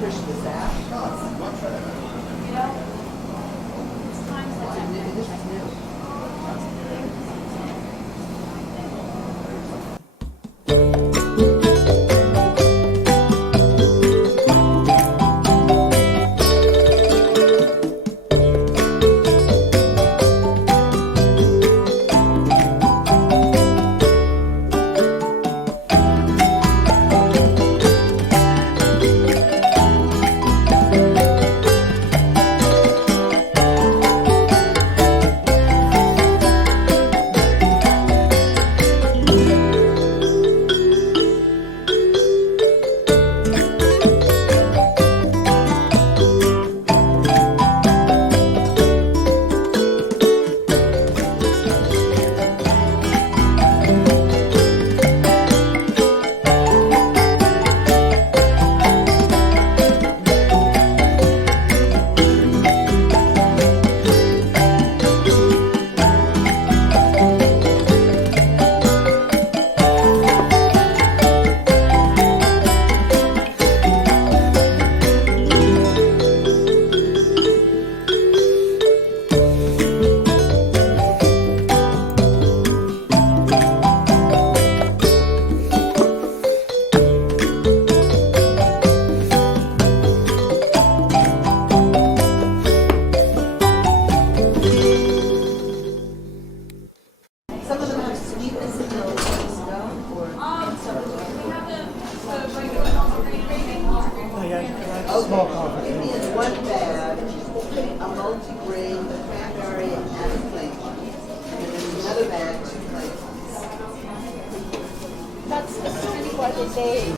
push this out. This is new. Some of them have sweetness in those stuff, or some of them. Oh yeah, Okay, small coffee. give me in one bag a multi-grain, the cranberry, and a plain one. And then another bag, 2 plain ones. That's 24 a day.